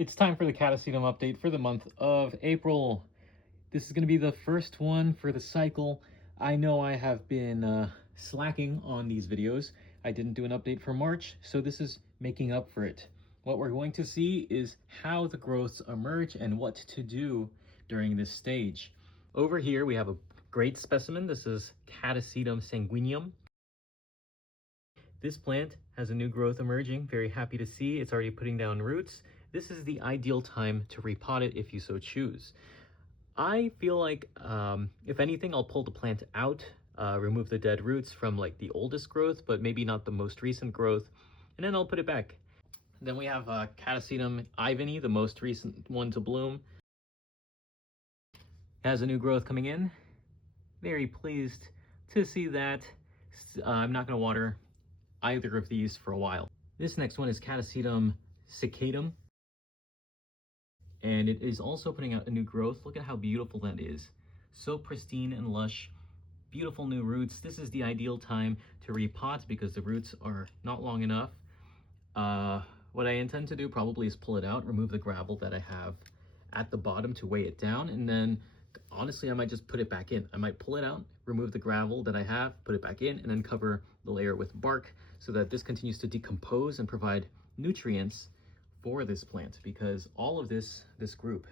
It's time for the Catasetum update for the month of April. This is going to be the first one for the cycle. I know I have been slacking on these videos. I didn't do an update for March, so this is making up for it. What we're going to see is how the growths emerge and what to do during this stage. Over here we have a great specimen. This is Catasetum sanguineum. This plant has a new growth emerging. Very happy to see. It's already putting down roots. This is the ideal time to repot it if you so choose. I feel like, if anything, I'll pull the plant out, remove the dead roots from like the oldest growth, but maybe not the most recent growth, and then I'll put it back. Then we have Catasetum ivany, the most recent one to bloom. It has a new growth coming in. Very pleased to see that. I'm not going to water either of these for a while. This next one is Catasetum Cycnoches, and it is also putting out a new growth. Look at how beautiful that is. So pristine and lush, beautiful new roots. This is the ideal time to repot because the roots are not long enough. What I intend to do probably is pull it out, remove the gravel that I have at the bottom to weigh it down, and then honestly I might just put it back in. I might pull it out, remove the gravel that I have, put it back in, and then cover the layer with bark so that this continues to decompose and provide nutrients for this plant, because all of this group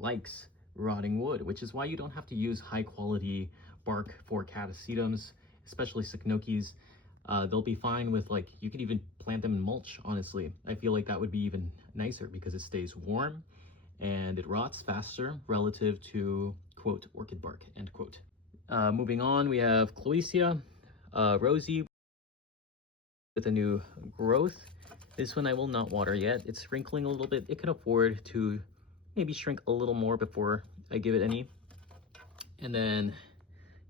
likes rotting wood, which is why you don't have to use high quality bark for Catasetums, especially Cycnoches. They'll be fine with, like, you could even plant them in mulch, honestly. I feel like that would be even nicer because it stays warm and it rots faster relative to, quote, orchid bark, end quote. Moving on, we have Clowesia, rosy with a new growth. This one I will not water yet. It's sprinkling a little bit. It can afford to maybe shrink a little more before I give it any. And then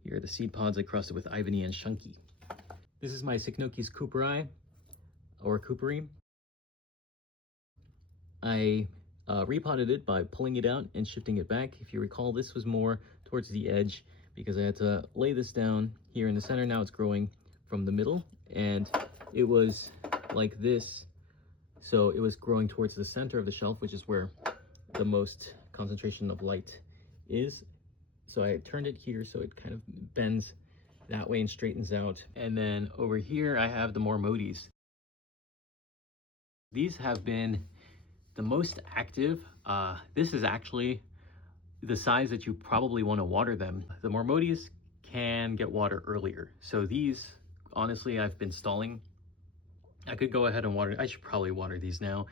here are the seed pods. I crossed it with ivany and shunky. This is my Cycnoches cooperi, or cooperi. I repotted it by pulling it out and shifting it back. If you recall, this was more towards the edge because I had to lay this down here in the center. Now it's growing from the middle, and it was like this. So it was growing towards the center of the shelf, which is where the most concentration of light is. So I turned it here so it kind of bends that way and straightens out. And then over here I have the Mormodes. These have been the most active. This is actually the size that you probably want to water them. The Mormodes can get water earlier. So these, honestly, I've been stalling. I could go ahead and water. I should probably water these now.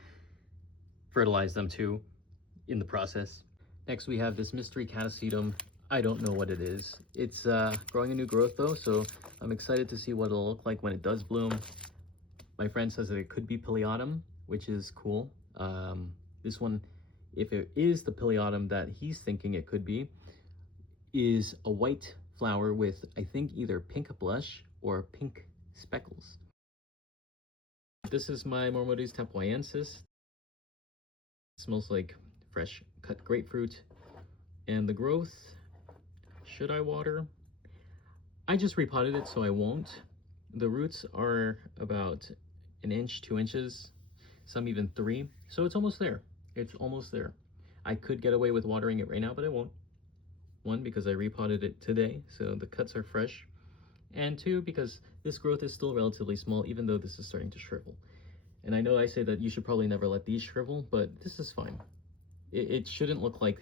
Fertilize them too in the process. Next we have this mystery Catasetum. I don't know what it is. It's growing a new growth though, so I'm excited to see what it'll look like when it does bloom. My friend says that it could be Pileatum, which is cool. This one, if it is the Pileatum that he's thinking it could be, is a white flower with, I think, either pink blush or pink speckles. This is my Mormodes tapuiensis. It smells like fresh cut grapefruit. And the growth, should I water? I just repotted it, so I won't. The roots are about 1 inch, 2 inches, some even 3. So it's almost there. It's almost there. I could get away with watering it right now, but I won't. 1, because I repotted it today, so the cuts are fresh. And 2, because this growth is still relatively small, even though this is starting to shrivel. And I know I say that you should probably never let these shrivel, but this is fine. It shouldn't look like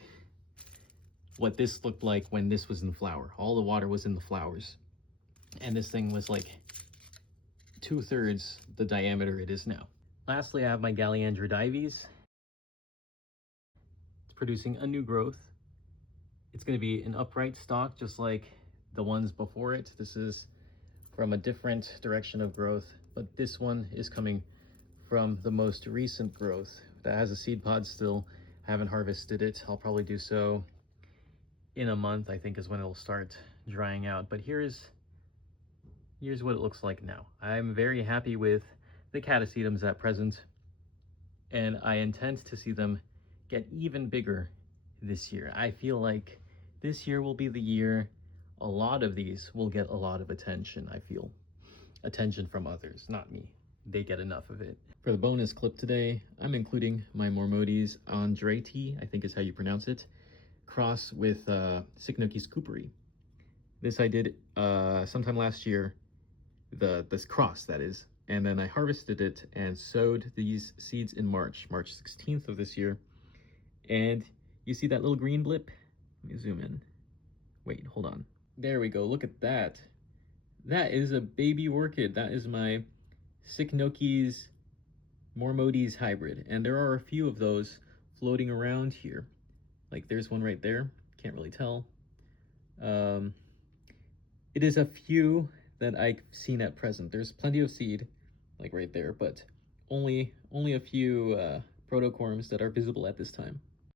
what this looked like when this was in flower. All the water was in the flowers. And this thing was like 2/3 the diameter it is now. Lastly, I have my Galeandra dives. It's producing a new growth. It's going to be an upright stalk, just like the ones before it. This is from a different direction of growth, but this one is coming from the most recent growth that has a seed pod still. I haven't harvested it. I'll probably do so in a month, I think, is when it'll start drying out. But here's what it looks like now. I'm very happy with the Catasetums at present, and I intend to see them get even bigger this year. I feel like this year will be the year a lot of these will get a lot of attention. I feel attention from others, not me. They get enough of it. For the bonus clip today, I'm including my Mormodes Andrati, I think is how you pronounce it, cross with Cycnoches cooperi. This I did sometime last year, this cross that is, and then I harvested it and sowed these seeds in March 16th of this year. And you see that little green blip? Let me zoom in. Wait, hold on. There we go, look at that. That is a baby orchid. That is my Cycnoches Mormodes hybrid, and there are a few of those floating around here. Like there's one right there, can't really tell. It is a few that I've seen at present. There's plenty of seed, like right there, but only a few protocorms that are visible at this time.